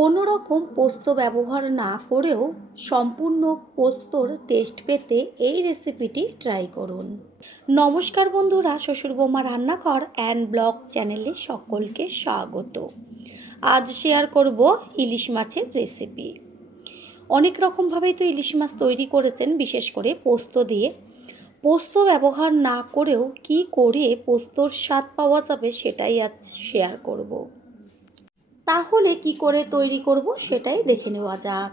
কোনো রকম পোস্ত ব্যবহার না করেও সম্পূর্ণ পোস্তর টেস্ট পেতে এই রেসিপিটি ট্রাই করুন। নমস্কার বন্ধুরা, শ্বশুর বৌমা রান্নাঘর অ্যান্ড ব্লগ চ্যানেলে সকলকে স্বাগত। আজ শেয়ার করব ইলিশ মাছের রেসিপি। অনেক রকমভাবেই তো ইলিশ মাছ তৈরি করেছেন, বিশেষ করে পোস্ত দিয়ে। পোস্ত ব্যবহার না করেও কি করে পোস্তর স্বাদ পাওয়া যাবে সেটাই আজ শেয়ার করব। তাহলে কি করে তৈরি করব সেটাই দেখে নেওয়া যাক।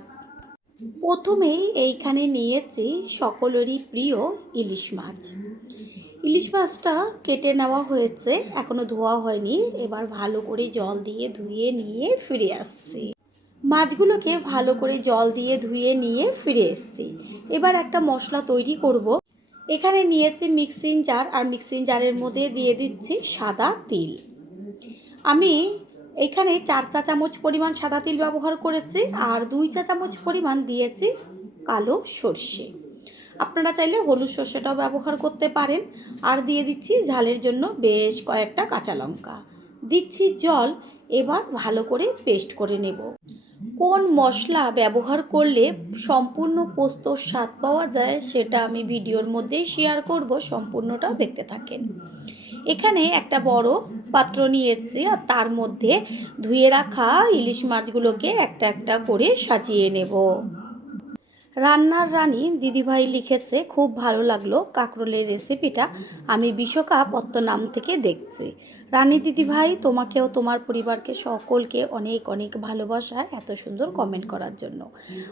প্রথমেই এইখানে নিয়েছি সকলেরই প্রিয় ইলিশ মাছ। ইলিশ মাছটা কেটে নেওয়া হয়েছে, এখনো ধোয়া হয়নি। এবার ভালো করে জল দিয়ে ধুয়ে নিয়ে ফিরে আসছি। মাছগুলোকে ভালো করে জল দিয়ে ধুয়ে নিয়ে ফিরে এসছি। এবার একটা মশলা তৈরি করব। এখানে নিয়েছি মিক্সিং জার, আর মিক্সিং জারের মধ্যে দিয়ে দিচ্ছি সাদা তিল। আমি এখানে 4 চা চামচ পরিমাণ সাদা তিল ব্যবহার করেছি, আর 2 চা চামচ পরিমাণ দিয়েছি কালো সর্ষে। আপনারা চাইলে হলুদ সর্ষেটাও ব্যবহার করতে পারেন। আর দিয়ে দিচ্ছি ঝালের জন্য বেশ কয়েকটা কাঁচা লঙ্কা, দিচ্ছি জল। এবার ভালো করে পেস্ট করে নেব। কোন মশলা ব্যবহার করলে সম্পূর্ণ পোস্তর স্বাদ পাওয়া যায় সেটা আমি ভিডিওর মধ্যেই শেয়ার করব, সম্পূর্ণটা দেখতে থাকেন। এখানে একটা বড় পাত্র নিয়েছি, আর তার মধ্যে ধুয়ে রাখা ইলিশ মাছগুলোকে একটা একটা করে সাজিয়ে নেব। রান্নার রানী দিদিভাই লিখেছে, খুব ভালো লাগলো কাঁকরোলের রেসিপিটা, আমি বিশ্বকাপ নাম থেকে দেখছি। রানী দিদিভাই, তোমাকেও তোমার পরিবারকে সকলকে অনেক অনেক ভালোবাসা এত সুন্দর কমেন্ট করার জন্য।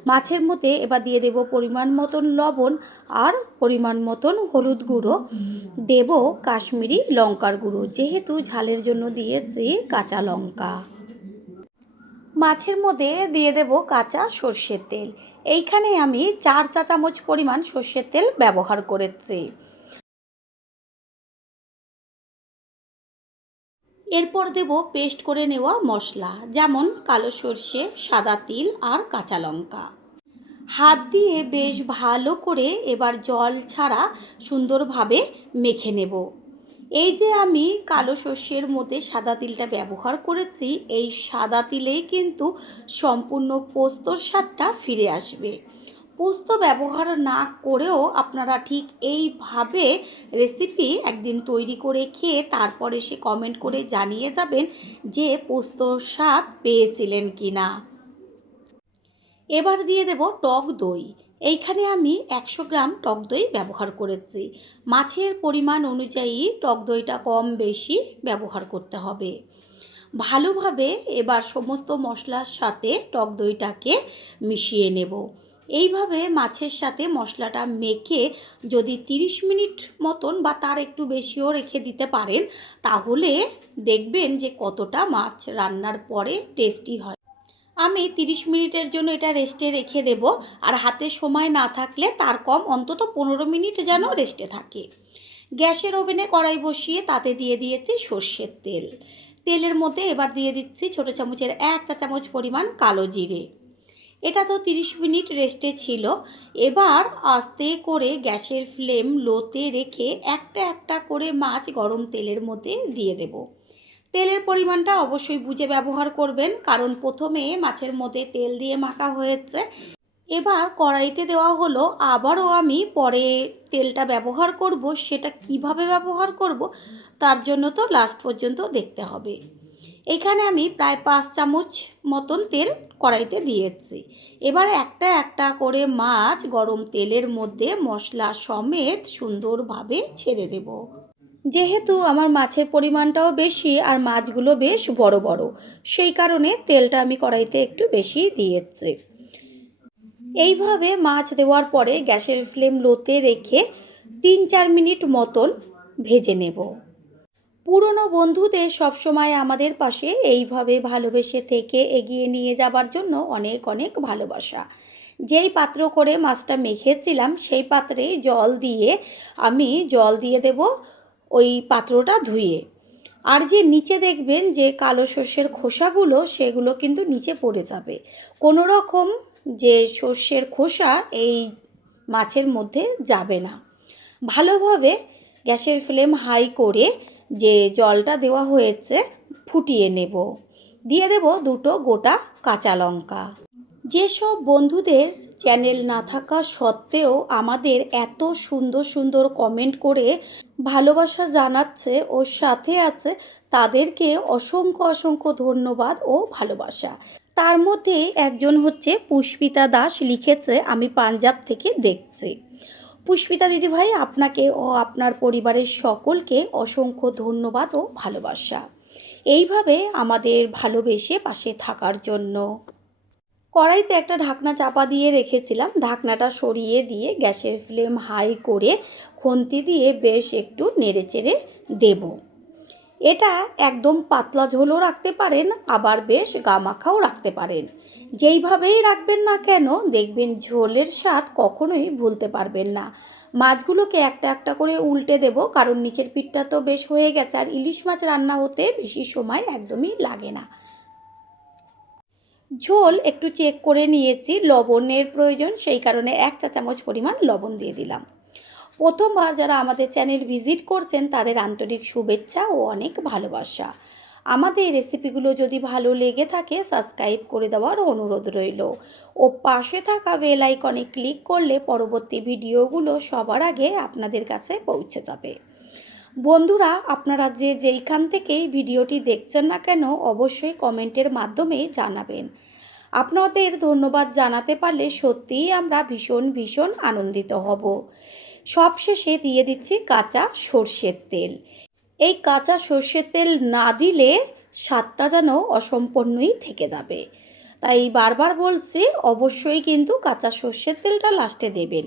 মাছের মধ্যে এবার দিয়ে দেব পরিমাণ মতন লবণ আর পরিমাণ মতন হলুদ গুঁড়ো, দেব কাশ্মীরি লঙ্কার গুঁড়ো, যেহেতু ঝালের জন্য দিয়েছি কাঁচা লঙ্কা। মাছের মধ্যে দিয়ে দেব কাঁচা সর্ষের তেল। এইখানে আমি 4 চা চামচ পরিমাণ সর্ষের তেল ব্যবহার করেছি। এরপর দেব পেস্ট করে নেওয়া মশলা, যেমন কালো সর্ষে, সাদা তিল আর কাঁচা লঙ্কা। হাত দিয়ে বেশ ভালো করে এবার জল ছাড়া সুন্দরভাবে মেখে নেব। এই যে আমি কালো সর্ষের মধ্যে সাদা তিলটা ব্যবহার করেছি, এই সাদা তিলেই কিন্তু সম্পূর্ণ পোস্তর স্বাদটা ফিরে আসবে। পোস্ত ব্যবহার না করেও আপনারা ঠিক এইভাবে রেসিপি একদিন তৈরি করে খেয়ে তারপর এসে কমেন্ট করে জানিয়ে যাবেন যে পোস্তর স্বাদ পেয়েছিলেন কি না। এবার দিয়ে দেব টক দই। এইখানে আমি 100 গ্রাম টক দই ব্যবহার করেছি। মাছের পরিমাণ অনুযায়ী টক দইটা কম বেশি ব্যবহার করতে হবে। ভালোভাবে এবার সমস্ত মশলার সাথে টক দইটাকে মিশিয়ে নেব। এইভাবে মাছের সাথে মশলাটা মেখে যদি 30 মিনিট মতন বা তার একটু বেশিও রেখে দিতে পারেন, তাহলে দেখবেন যে কতটা মাছ রান্নার পরে টেস্টি হয়। আমি 30 মিনিটের জন্য এটা রেস্টে রেখে দেব, আর হাতে সময় না থাকলে তার কম অন্তত 15 মিনিট যেন রেস্টে থাকে। গ্যাসের ওভেনে কড়াই বসিয়ে তাতে দিয়ে দিয়েছি সর্ষের তেল। তেলের মধ্যে এবার দিয়ে দিচ্ছি ছোটো চামচের 1 চা চামচ পরিমাণ কালো জিরে। এটা তো 30 মিনিট রেস্টে ছিল। এবার আস্তে করে গ্যাসের ফ্লেম লোতে রেখে একটা একটা করে মাছ গরম তেলের মধ্যে দিয়ে দেব। তেলের পরিমাণটা অবশ্যই বুঝে ব্যবহার করবেন, কারণ প্রথমে মাছের মধ্যে তেল দিয়ে মাখা হয়েছে। এবার কড়াইতে দেওয়া হলো, আবারও আমি পরে তেলটা ব্যবহার করব, সেটা কিভাবে ব্যবহার করব তার জন্য তো লাস্ট পর্যন্ত দেখতে হবে। এখানে আমি প্রায় 5 চামচ মতন তেল কড়াইতে দিয়েছি। এবার একটা একটা করে মাছ গরম তেলের মধ্যে মশলা সমেত সুন্দরভাবে ছেড়ে দেব। যেহেতু আমার মাছের পরিমাণটাও বেশি আর মাছগুলো বেশ বড় বড়, সেই কারণে তেলটা আমি কড়াইতে একটু বেশি দিয়েছি। এইভাবে মাছ দেওয়ার পরে গ্যাসের ফ্লেম লোতে রেখে 3-4 মিনিট মতন ভেজে নেব। পুরনো বন্ধুদের সবসময় আমাদের পাশে এইভাবে ভালোবেসে থেকে এগিয়ে নিয়ে যাবার জন্য অনেক অনেক ভালোবাসা। যেই পাত্র করে মাছটা মেখেছিলাম সেই পাত্রেই আমি জল দিয়ে দেব ওই পাত্রটা ধুয়ে। আর যে নিচে দেখবেন যে কালো সর্ষের খোসাগুলো, সেগুলো কিন্তু নিচে পড়ে যাবে। কোনো রকম যে সর্ষের খোসা এই মাছের মধ্যে যাবে না। ভালোভাবে গ্যাসের ফ্লেম হাই করে যে জলটা দেওয়া হয়েছে ফুটিয়ে নেব। দিয়ে দেব 2টো গোটা কাঁচা লঙ্কা। যেসব বন্ধুদের চ্যানেল না থাকা সত্ত্বেও আমাদের এত সুন্দর সুন্দর কমেন্ট করে ভালোবাসা জানাচ্ছে ও সাথে আছে, তাদেরকে অসংখ্য অসংখ্য ধন্যবাদ ও ভালোবাসা। তার মধ্যে একজন হচ্ছে পুষ্পিতা দাস, লিখেছে আমি পাঞ্জাব থেকে দেখছি। পুষ্পিতা দিদিভাই, আপনাকে ও আপনার পরিবারের সকলকে অসংখ্য ধন্যবাদ ও ভালোবাসা, এইভাবে আমাদের ভালোবেসে পাশে থাকার জন্য। কড়াইতে একটা ঢাকনা চাপা দিয়ে রেখেছিলাম, ঢাকনাটা সরিয়ে দিয়ে গ্যাসের ফ্লেম হাই করে খুন্তি দিয়ে বেশ একটু নেড়েচেড়ে দেব। এটা একদম পাতলা ঝোলও রাখতে পারেন, আবার বেশ গামাখাও রাখতে পারেন। যেইভাবেই রাখবেন না কেন দেখবেন ঝোলের স্বাদ কখনোই ভুলতে পারবেন না। মাছগুলোকে একটা একটা করে উল্টে দেব, কারণ নিচের পিঠটা তো বেশ হয়ে গেছে, আর ইলিশ মাছ রান্না হতে বেশি সময় একদমই লাগে না। ঝোল একটু চেক করে নিয়েছি, লবণের প্রয়োজন, সেই কারণে 1 চা চামচ পরিমাণ লবণ দিয়ে দিলাম। প্রথমবার যারা আমাদের চ্যানেল ভিজিট করছেন তাদের আন্তরিক শুভেচ্ছা ও অনেক ভালোবাসা। আমাদের রেসিপিগুলো যদি ভালো লেগে থাকে সাবস্ক্রাইব করে দেওয়ার অনুরোধ রইল ও পাশে থাকা বেল আইকনে ক্লিক করলে পরবর্তী ভিডিওগুলো সবার আগে আপনাদের কাছে পৌঁছে যাবে। বন্ধুরা, আপনারা যে যেইখান থেকেই ভিডিওটি দেখছেন না কেন অবশ্যই কমেন্টের মাধ্যমে জানাবেন। আপনাদের ধন্যবাদ জানাতে পারলে সত্যিই আমরা ভীষণ ভীষণ আনন্দিত হব। সবশেষে দিয়ে দিচ্ছি কাঁচা সর্ষের তেল। এই কাঁচা সর্ষের তেল না দিলে স্বাদটা যেন অসম্পূর্ণই থেকে যাবে, তাই বারবার বলছি অবশ্যই কিন্তু কাঁচা সর্ষের তেলটা লাস্টে দেবেন।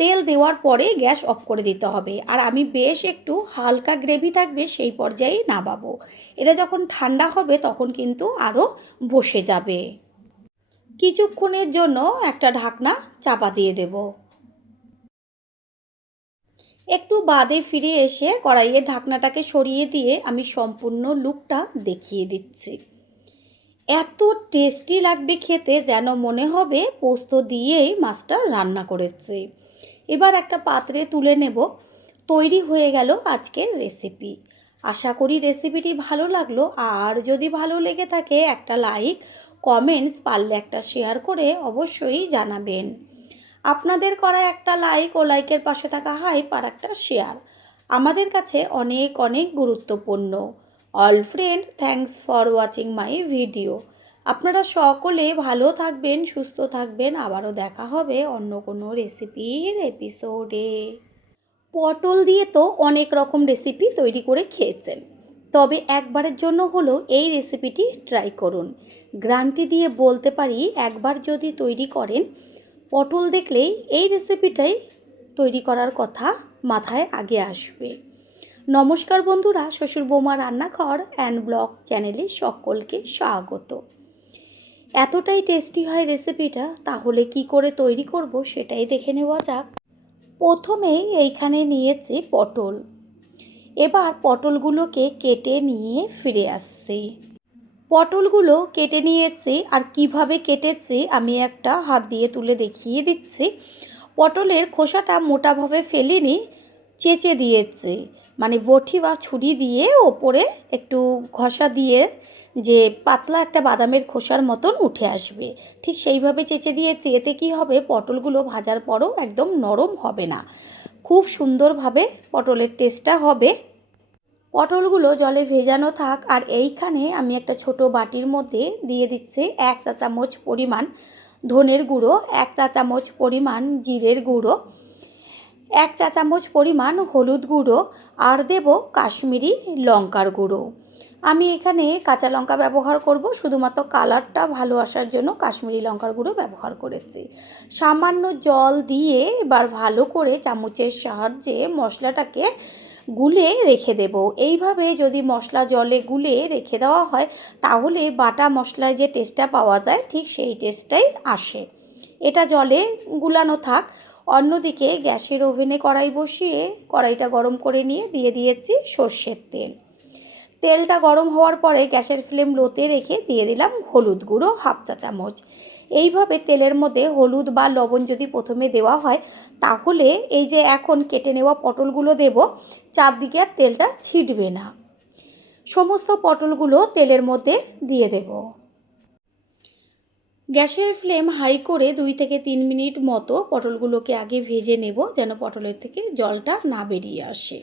তেল দেওয়ার পরে গ্যাস অফ করে দিতে হবে, আর আমি বেশ একটু হালকা গ্রেভি থাকবে সেই পর্যায়ে নামাবো। এটা যখন ঠান্ডা হবে তখন কিন্তু আরও বসে যাবে। কিছুক্ষণের জন্য একটা ঢাকনা চাপা দিয়ে দেব। একটু বাদে ফিরে এসে কড়াইয়ের ঢাকনাটাকে সরিয়ে দিয়ে আমি সম্পূর্ণ লুকটা দেখিয়ে দিচ্ছি। এত টেস্টি লাগবে খেতে, যেন মনে হবে পোস্ত দিয়েই মাছটা রান্না করেছি। এবার একটা পাত্রে তুলে নেব। তৈরি হয়ে গেল আজকের রেসিপি। আশা করি রেসিপিটি ভালো লাগলো, আর যদি ভালো লেগে থাকে একটা লাইক, কমেন্টস, পারলে একটা শেয়ার করে অবশ্যই জানাবেন। আপনাদের করা একটা লাইক ও লাইকের পাশে থাকা হাইপ আর একটা শেয়ার আমাদের কাছে অনেক অনেক গুরুত্বপূর্ণ। All friend, thanks for watching my video. আপনারা সকলে ভালো থাকবেন, সুস্থ থাকবেন। আবারও দেখা হবে অন্য কোনো রেসিপির এপিসোডে। পটল দিয়ে তো অনেক রকম রেসিপি তৈরি করে খেয়েছেন, তবে একবারের জন্য হলো এই রেসিপিটি ট্রাই করুন। গ্যারান্টি দিয়ে বলতে পারি একবার যদি তৈরি করেন, পটল দেখলেই এই রেসিপিটাই তৈরি করার কথা মাথায় আগে আসবে। নমস্কার বন্ধুরা, শ্বশুর বৌমা রান্নাঘর অ্যান্ড ব্লগ চ্যানেলে সকলকে স্বাগত। এতটাই টেস্টি হয় রেসিপিটা, তাহলে কি করে তৈরি করব সেটাই দেখে নেওয়া যাক। প্রথমেই এইখানে নিয়েছি পটল। এবার পটলগুলোকে কেটে নিয়ে ফিরে আসছি। পটলগুলো কেটে নিয়েছি, আর কিভাবে কেটেছি আমি একটা হাত দিয়ে তুলে দেখিয়ে দিচ্ছি। পটলের খোসাটা মোটাভাবে ফেলিনি, চেঁচে দিয়েছি, মানে বটি বা ছুরি দিয়ে ওপরে একটু ঘষা দিয়ে যে পাতলা একটা বাদামের খোসার মতন উঠে আসবে, ঠিক সেইভাবে চেঁচে দিয়েছি। এতে কি হবে, পটলগুলো ভাজার পরও একদম নরম হবে না, খুব সুন্দরভাবে পটলের টেস্টটা হবে। পটলগুলো জলে ভেজানো থাক, আর এইখানে আমি একটা ছোট বাটির মধ্যে দিয়ে দিচ্ছি 1 চা চামচ পরিমাণ ধনের গুঁড়ো, 1 চা চামচ পরিমাণ জিরের গুঁড়ো, 1 চা চামচ পরিমাণ হলুদ গুঁড়ো, আর দেব কাশ্মীরি লঙ্কার গুঁড়ো। আমি এখানে কাঁচা লঙ্কা ব্যবহার করব, শুধুমাত্র কালারটা ভালো আসার জন্য কাশ্মীরি লঙ্কার গুঁড়ো ব্যবহার করেছি। সামান্য জল দিয়ে এবার ভালো করে চামচের সাহায্যে মশলাটাকে গুলে রেখে দেব। এইভাবে যদি মশলা জলে গুলে রেখে দেওয়া হয় তাহলে বাটা মশলায় যে টেস্টটা পাওয়া যায় ঠিক সেই টেস্টটাই আসে। এটা জলে গুলানো থাক। অন্যদিকে গ্যাসের ওভেনে কড়াই বসিয়ে কড়াইটা গরম করে নিয়ে দিয়ে দিয়েছি সর্ষের তেল। তেলটা গরম হওয়ার পরে গ্যাসের ফ্লেম লোতে রেখে দিয়ে দিলাম হলুদ গুঁড়ো 1/2 চা চামচ। এইভাবে তেলের মধ্যে হলুদ বা লবণ যদি প্রথমে দেওয়া হয়, তাহলে এই যে এখন কেটে নেওয়া পটলগুলো দেব, চারদিকে আর তেলটা ছিটবে না। সমস্ত পটলগুলো তেলের মধ্যে দিয়ে দেব। গ্যাসের ফ্লেম হাই করে 2 থেকে 3 মিনিট মতো পটলগুলোকে আগে ভেজে নেব, যেন পটলের থেকে জলটা না বেরিয়ে আসে।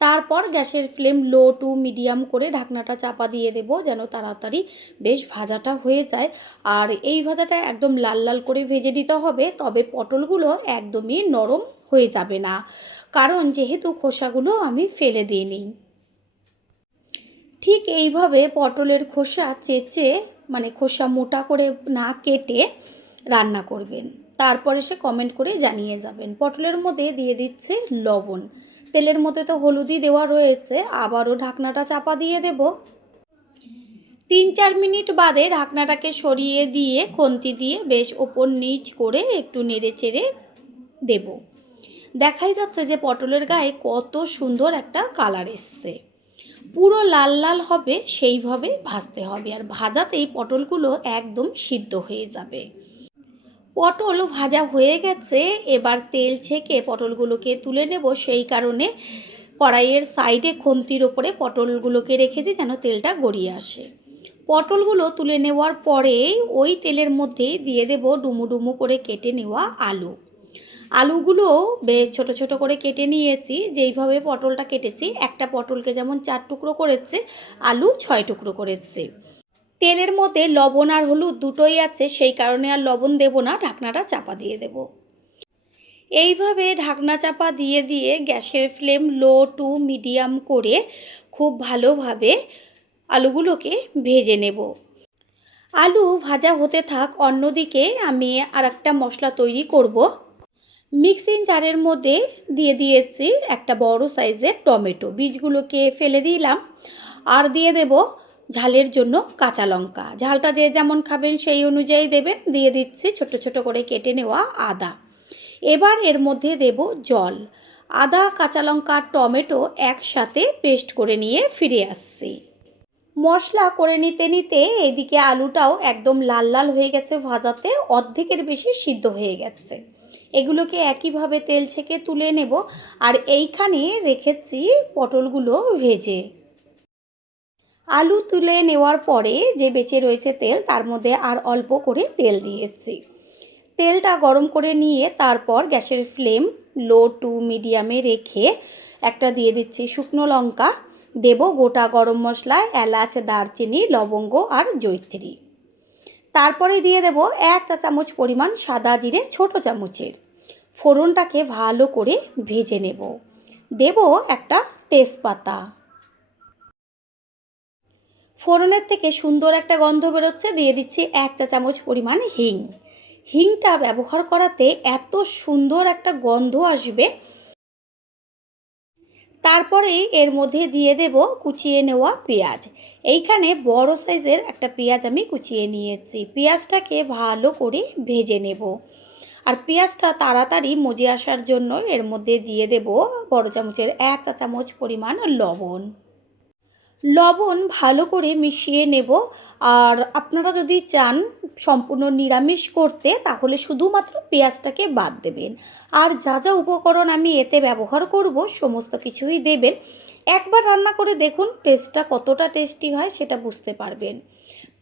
তারপর গ্যাসের ফ্লেম লো টু মিডিয়াম করে ঢাকনাটা চাপা দিয়ে দেব, যেন তাড়াতাড়ি বেশ ভাজাটা হয়ে যায়। আর এই ভাজাটা একদম লাল লাল করে ভেজে নিতে হবে, তবে পটলগুলো একদমই নরম হয়ে যাবে না, কারণ যেহেতু খোসাগুলো আমি ফেলে দিইনি। ঠিক এইভাবে পটলের খোসা চেঁচে, মানে খোসা মোটা করে না কেটে রান্না করবেন। তারপরে সে কমেন্ট করে জানিয়ে যাবেন। পটলের মধ্যে দিয়ে দিচ্ছে লবণ। তেলের মধ্যে তো হলুদই দেওয়া রয়েছে, আবারও ঢাকনাটা চাপা দিয়ে দেব। 3-4 মিনিট বাদে ঢাকনাটাকে সরিয়ে দিয়ে খুন্তি দিয়ে বেশ ওপর নিচ করে একটু নেড়ে চেড়ে দেব। দেখাই যাচ্ছে যে পটলের গায়ে কত সুন্দর একটা কালার এসছে। পুরো লাল লাল হবে সেইভাবে ভাজতে হবে, আর ভাজাতেই পটলগুলো একদম সিদ্ধ হয়ে যাবে। পটল ভাজা হয়ে গেছে, এবার তেল ছেঁকে পটলগুলোকে তুলে নেব। সেই কারণে কড়াইয়ের সাইডে খুন্তির ওপরে পটলগুলোকে রেখেছি, যেন তেলটা গড়িয়ে আসে। পটলগুলো তুলে নেওয়ার পরে ওই তেলের মধ্যে দিয়ে দেব ডুমু ডুমু করে কেটে নেওয়া আলু। আলুগুলো বেশ ছোট ছোট করে কেটে নিয়েছি। যেইভাবে পটলটা কেটেছি, একটা পটলকে যেমন 4 টুকরো করেছি, আলু 6 টুকরো করেছি। তেলের মধ্যে লবণ আর হলুদ দুটোই আছে, সেই কারণে আর লবণ দেব না, ঢাকনাটা চাপা দিয়ে দেব। এইভাবে ঢাকনা চাপা দিয়ে দিয়ে গ্যাসের ফ্লেম লো টু মিডিয়াম করে খুব ভালোভাবে আলুগুলোকে ভেজে নেব। আলু ভাজা হতে থাক, অন্যদিকে আমি আর একটা মশলা তৈরি করব। মিক্সিং জারের মধ্যে দিয়ে দিয়েছি একটা বড় সাইজের টমেটো, বীজগুলোকে ফেলে দিলাম। আর দিয়ে দেব ঝালের জন্য কাঁচা লঙ্কা। ঝালটা যে যেমন খাবেন সেই অনুযায়ী দেবেন। দিয়ে দিচ্ছি ছোট ছোট করে কেটে নেওয়া আদা। এবার এর মধ্যে দেব জল। আদা, কাঁচা লঙ্কা, টমেটো একসাথে পেস্ট করে নিয়ে ফিরে আসছি। মশলা করে নিতে নিতে এদিকে আলুটাও একদম লাল লাল হয়ে গেছে, ভাজাতে অর্ধেকের বেশি সিদ্ধ হয়ে গেছে। এগুলোকে একইভাবে তেল ছেঁকে তুলে নেব। আর এইখানে রেখেছি পটলগুলো ভেজে। আলু তুলে নেওয়ার পরে যে বেঁচে রয়েছে তেল, তার মধ্যে আর অল্প করে তেল দিয়েছি। তেলটা গরম করে নিয়ে তারপর গ্যাসের ফ্লেম লো টু মিডিয়ামে রেখে একটা দিয়ে দিচ্ছি শুকনো লঙ্কা, দেব গোটা গরম মশলা, এলাচ, দারচিনি, লবঙ্গ আর জয়িত্রী। তারপরে দিয়ে দেব 1 চা চামচ পরিমাণ সাদা জিরে, ছোট চামচের। ফোড়নটাকে ভালো করে ভেজে নেব। দেব একটা তেজপাতা। ফোড়নের থেকে সুন্দর একটা গন্ধ বেরোচ্ছে, দিয়ে দিচ্ছি 1 চা চামচ পরিমাণ হিং। হিংটা ব্যবহার করাতে এত সুন্দর একটা গন্ধ আসবে। তারপরে এর মধ্যে দিয়ে দেব কুচিয়ে নেওয়া পেঁয়াজ। এইখানে বড় সাইজের একটা পেঁয়াজ আমি কুচিয়ে নিয়েছি। পেঁয়াজটাকে ভালো করে ভেজে নেব। আর পেঁয়াজটা তাড়াতাড়ি মজে আসার জন্য এর মধ্যে দিয়ে দেব বড় চামচের 1 চা চামচ পরিমাণ লবণ। লবণ ভালো করে মিশিয়ে নেব। আর আপনারা যদি চান সম্পূর্ণ নিরামিষ করতে, তাহলে শুধুমাত্র পেঁয়াজটাকে বাদ দেবেন। আর যা যা উপকরণ আমি এতে ব্যবহার করব সমস্ত কিছুই দেবেন। একবার রান্না করে দেখুন, টেস্টটা কতটা টেস্টি হয় সেটা বুঝতে পারবেন।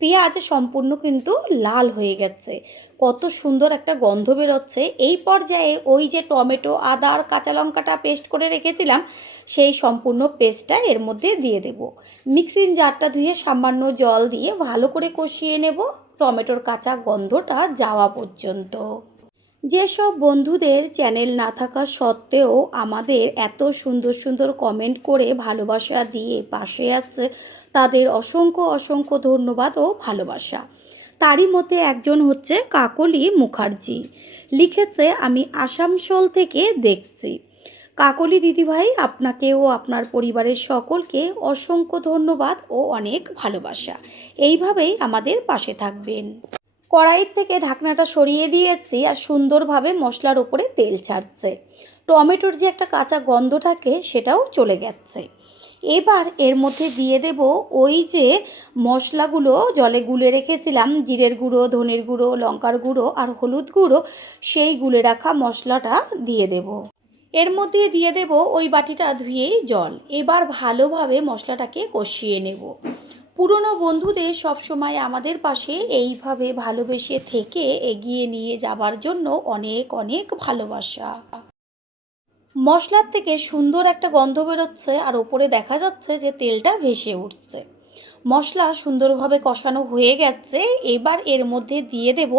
পেঁয়াজ সম্পূর্ণ কিন্তু লাল হয়ে গেছে, কত সুন্দর একটা গন্ধ বেরোচ্ছে। এই পর্যায়ে ওই যে টমেটো, আদা আর কাঁচা লঙ্কাটা পেস্ট করে রেখেছিলাম, সেই সম্পূর্ণ পেস্টটা এর মধ্যে দিয়ে দেব। মিক্সিং জারটা ধুয়ে সামান্য জল দিয়ে ভালো করে কষিয়ে নেব, টমেটোর কাঁচা গন্ধটা যাওয়া পর্যন্ত। যেসব বন্ধুদের চ্যানেল না থাকা সত্ত্বেও আমাদের এত সুন্দর সুন্দর কমেন্ট করে ভালোবাসা দিয়ে পাশে আছে, তাদের অসংখ্য অসংখ্য ধন্যবাদ ও ভালোবাসা। তারই মধ্যে একজন হচ্ছে কাকলি মুখার্জি, লিখেছে আমি আসানসোল থেকে দেখছি। কাকলি দিদিভাই, আপনাকে ও আপনার পরিবারের সকলকে অসংখ্য ধন্যবাদ ও অনেক ভালোবাসা। এইভাবেই আমাদের পাশে থাকবেন। কড়াইয়ের থেকে ঢাকনাটা সরিয়ে দিয়েছি, আর সুন্দরভাবে মশলার উপরে তেল ছাড়ছে। টমেটোর যে একটা কাঁচা গন্ধ থাকে সেটাও চলে গেছে। এবার এর মধ্যে দিয়ে দেব ওই যে মশলাগুলো জলে গুলে রেখেছিলাম, জিরের গুঁড়ো, ধনের গুঁড়ো, লঙ্কার গুঁড়ো আর হলুদ গুঁড়ো, সেই গুলে রাখা মশলাটা দিয়ে দেব। এর মধ্যে দিয়ে দেব ওই বাটিটা ধুয়েই জল। এবার ভালোভাবে মশলাটাকে কষিয়ে নেব। পুরনো বন্ধুদের সবসময় আমাদের পাশে এইভাবে ভালোবেসে থেকে এগিয়ে নিয়ে যাবার জন্য অনেক অনেক ভালোবাসা। মশলার থেকে সুন্দর একটা গন্ধ বেরোচ্ছে আর ওপরে দেখা যাচ্ছে যে তেলটা ভেসে উঠছে। মশলা সুন্দরভাবে কষানো হয়ে গেছে। এবার এর মধ্যে দিয়ে দেব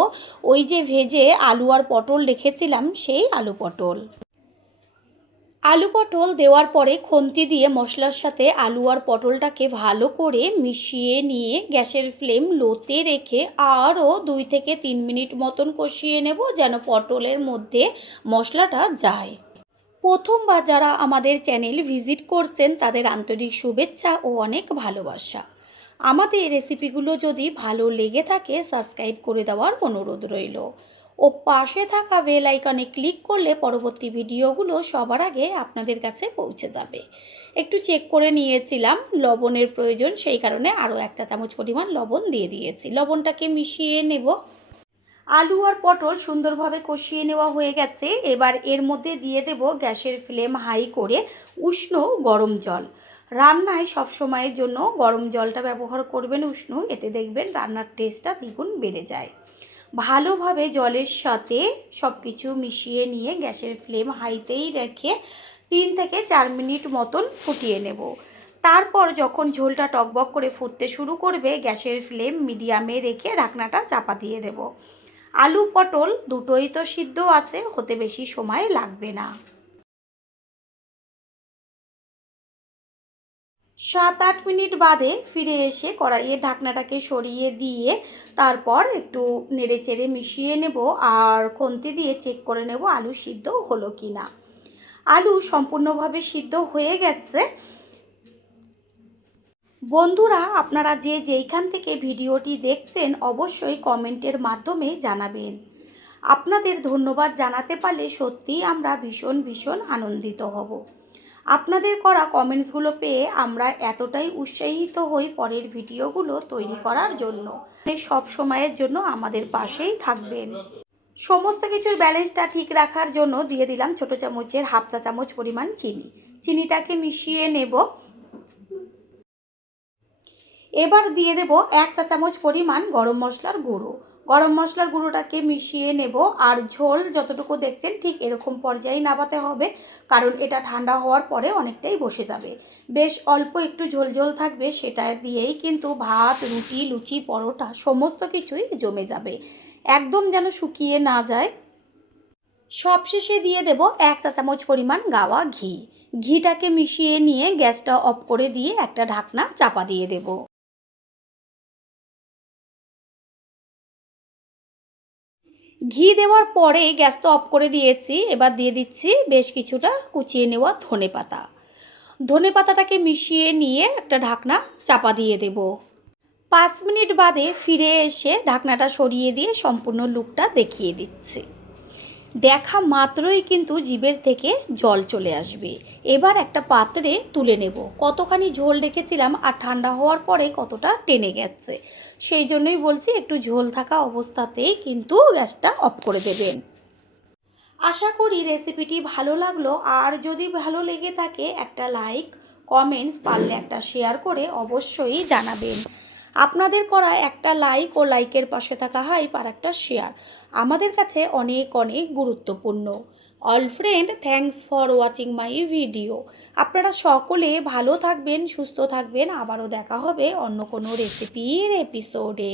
ওই যে ভেজে আলু আর পটল রেখেছিলাম, সেই আলু পটল দেওয়ার পরে খুন্তি দিয়ে মশলার সাথে আলু আর পটলটাকে ভালো করে মিশিয়ে নিয়ে গ্যাসের ফ্লেম লোতে রেখে আরও 2 থেকে 3 মিনিট মতন কষিয়ে নেব, যেন পটলের মধ্যে মশলাটা যায়। প্রথমবার যারা আমাদের চ্যানেল ভিজিট করছেন তাদের আন্তরিক শুভেচ্ছা ও অনেক ভালোবাসা। আমাদের রেসিপিগুলো যদি ভালো লেগে থাকে সাবস্ক্রাইব করে দেওয়ার অনুরোধ রইল ও পাশে থাকা বেল আইকনে ক্লিক করলে পরবর্তী ভিডিওগুলো সবার আগে আপনাদের কাছে পৌঁছে যাবে। একটু চেক করে নিয়েছিলাম লবণের প্রয়োজন, সেই কারণে আরও 1 চা চামচ পরিমাণ লবণ দিয়ে দিয়েছি। লবণটাকে মিশিয়ে নেব। আলু আর পটল সুন্দরভাবে কষিয়ে নেওয়া হয়ে গেছে। এবার এর মধ্যে দিয়ে দেব গ্যাসের ফ্লেম হাই করে উষ্ণ গরম জল। রান্নায় সব সময়ের জন্য গরম জলটা ব্যবহার করবেন উষ্ণ, এতে দেখবেন রান্নার টেস্টটা দ্বিগুণ বেড়ে যায়। ভালোভাবে জলের সাথে সব কিছু মিশিয়ে নিয়ে গ্যাসের ফ্লেম হাইতেই রেখে 3 থেকে 4 মিনিট মতন ফুটিয়ে নেব। তারপর যখন ঝোলটা টকবক করে ফুটতে শুরু করবে গ্যাসের ফ্লেম মিডিয়ামে রেখে ঢাকনাটা চাপা দিয়ে দেব। আলু পটল দুটোই তো সিদ্ধ আছে, হতে বেশি সময় লাগবে না। 7-8 মিনিট বাদে ফিরে এসে কড়াইয়ের ঢাকনাটাকে সরিয়ে দিয়ে তারপর একটু নেড়েচেড়ে মিশিয়ে নেব আর খুন্তি দিয়ে চেক করে নেব আলু সিদ্ধ হলো কি না। আলু সম্পূর্ণভাবে সিদ্ধ হয়ে গেছে। বন্ধুরা, আপনারা যে যেইখান থেকে ভিডিওটি দেখছেন অবশ্যই কমেন্টের মাধ্যমে জানাবেন। আপনাদের ধন্যবাদ জানাতে পারলে সত্যিই আমরা ভীষণ ভীষণ আনন্দিত হব। আপনাদের করা কমেন্টসগুলো পেয়ে আমরা এতটাই উৎসাহিত হই পরের ভিডিওগুলো তৈরি করার জন্য। সব সময়ের জন্য আমাদের পাশেই থাকবেন। সমস্ত কিছুর ব্যালেন্সটা ঠিক রাখার জন্য দিয়ে দিলাম ছোটো চামচের 1/2 চা চামচ পরিমাণ চিনি। চিনিটাকে মিশিয়ে নেব। এবার দিয়ে দেব 1 চা চামচ পরিমাণ গরম মশলার গুঁড়ো। গরম মশলার গুঁড়োটাকে মিশিয়ে নেব আর ঝোল যতটুকু দেখছেন ঠিক এরকম পর্যায়ে নামাতে হবে, কারণ এটা ঠান্ডা হওয়ার পরে অনেকটাই বসে যাবে। বেশ অল্প একটু ঝোল ঝোল থাকবে, সেটা দিয়েই কিন্তু ভাত, রুটি, লুচি, পরোটা সমস্ত কিছুই জমে যাবে, একদম যেন শুকিয়ে না যায়। সবশেষে দিয়ে দেব 1 চা চামচ পরিমাণ গাওয়া ঘি। ঘিটাকে মিশিয়ে নিয়ে গ্যাসটা অফ করে দিয়ে একটা ঢাকনা চাপা দিয়ে দেব। ঘি দেওয়ার পরে গ্যাস তো অফ করে দিয়েছি। এবার দিয়ে দিচ্ছি বেশ কিছুটা কুচিয়ে নেওয়া ধনেপাতা। ধনেপাতাটাকে মিশিয়ে নিয়ে একটা ঢাকনা চাপা দিয়ে দেব। 5 মিনিট বাদে ফিরে এসে ঢাকনাটা সরিয়ে দিয়ে সম্পূর্ণ লুকটা দেখিয়ে দিচ্ছি। দেখা মাত্রই কিন্তু জিভের থেকে জল চলে আসবে। এবার একটা পাত্রে তুলে নেব। কতখানি ঝোল রেখেছিলাম আর ঠান্ডা হওয়ার পরে কতটা টেনে গেছে, সেই জন্যই বলছি একটু ঝোল থাকা অবস্থাতেই কিন্তু গ্যাসটা অফ করে দেবেন। আশা করি রেসিপিটি ভালো লাগলো, আর যদি ভালো লেগে থাকে একটা লাইক, কমেন্টস, পারলে একটা শেয়ার করে অবশ্যই জানাবেন। আপনাদের করা একটা লাইক ও লাইকের পাশে থাকা হাইপ আর একটা শেয়ার আমাদের কাছে অনেক অনেক গুরুত্বপূর্ণ। All friend, thanks for watching my video. আপনারা সকলে ভালো থাকবেন, সুস্থ থাকবেন। আবারও দেখা হবে অন্য কোনো রেসিপির এপিসোডে।